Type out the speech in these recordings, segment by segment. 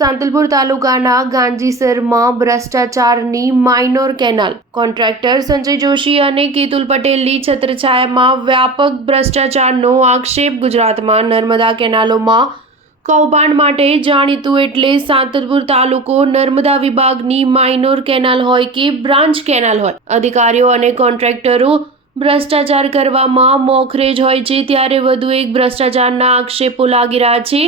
સાંતલપુર તાલુકાના ગાંજીસરમાં ભ્રષ્ટાચારની minor canal contractor Sanjay Joshi અને કેતુલ પટેલની છત્રછાયામાં વ્યાપક ભ્રષ્ટાચારનો આક્ષેપ। ગુજરાતમાં નર્મદા કેનાલોમાં કૌભાંડ માટે જાણીતું એટલે સાંતલપુર તાલુકો નર્મદા વિભાગની માઇનોર કેનાલ હોય કે બ્રાન્ચ કેનાલ હોય, અધિકારીઓ અને કોન્ટ્રાક્ટરો ભ્રષ્ટાચાર કરવામાં મોખરેજ હોય છે। ત્યારે વધુ એક ભ્રષ્ટાચારના આક્ષેપો લાગી રહ્યા છે।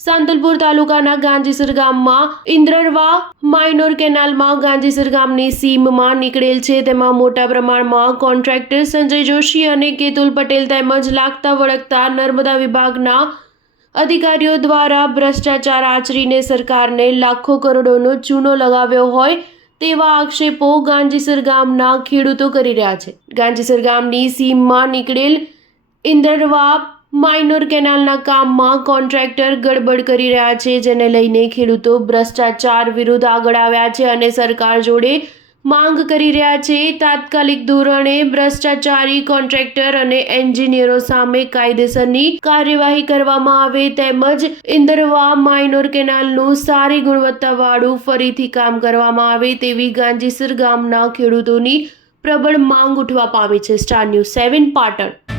સાંતલપુર તાલુકાના ગાંજીસર ગામમાં ઇન્દ્રરવા માઇનોર કેનાલમાં ગાંજીસર ગામની સીમમાં નીકળેલ છે। તેમાં મોટા પ્રમાણમાં કોન્ટ્રાક્ટર સંજય જોશી અને કેતુલ પટેલ તેમજ લાગતા વળગતા નર્મદા વિભાગના અધિકારીઓ દ્વારા ભ્રષ્ટાચાર આચરીને સરકારને લાખો કરોડોનો ચૂનો લગાવ્યો હોય તેવા આક્ષેપો ગાંજીસર ગામના ખેડૂતો કરી રહ્યા છે। ગાંજીસર ગામની સીમમાં નીકળેલ ઇન્દ્રરવા માઇનોર કેનાલના કામમાં કોન્ટ્રાક્ટર ગડબડ કરી રહ્યા છે, જેને લઈને ખેડૂતો ભ્રષ્ટાચાર વિરુદ્ધ આગળ આવ્યા છે અને સરકાર જોડે માંગ કરી રહ્યા છે તાત્કાલિક ધોરણે ભ્રષ્ટાચારી કોન્ટ્રાક્ટર અને એન્જિનિયરો સામે કાયદેસરની કાર્યવાહી કરવામાં આવે તેમજ ઇન્દ્રરવા માઇનોર કેનાલનું સારી ગુણવત્તાવાળું ફરીથી કામ કરવામાં આવે તેવી ગાંજીસર ગામના ખેડૂતોની પ્રબળ માંગ ઉઠવા પામી છે। Star news 7 Patan.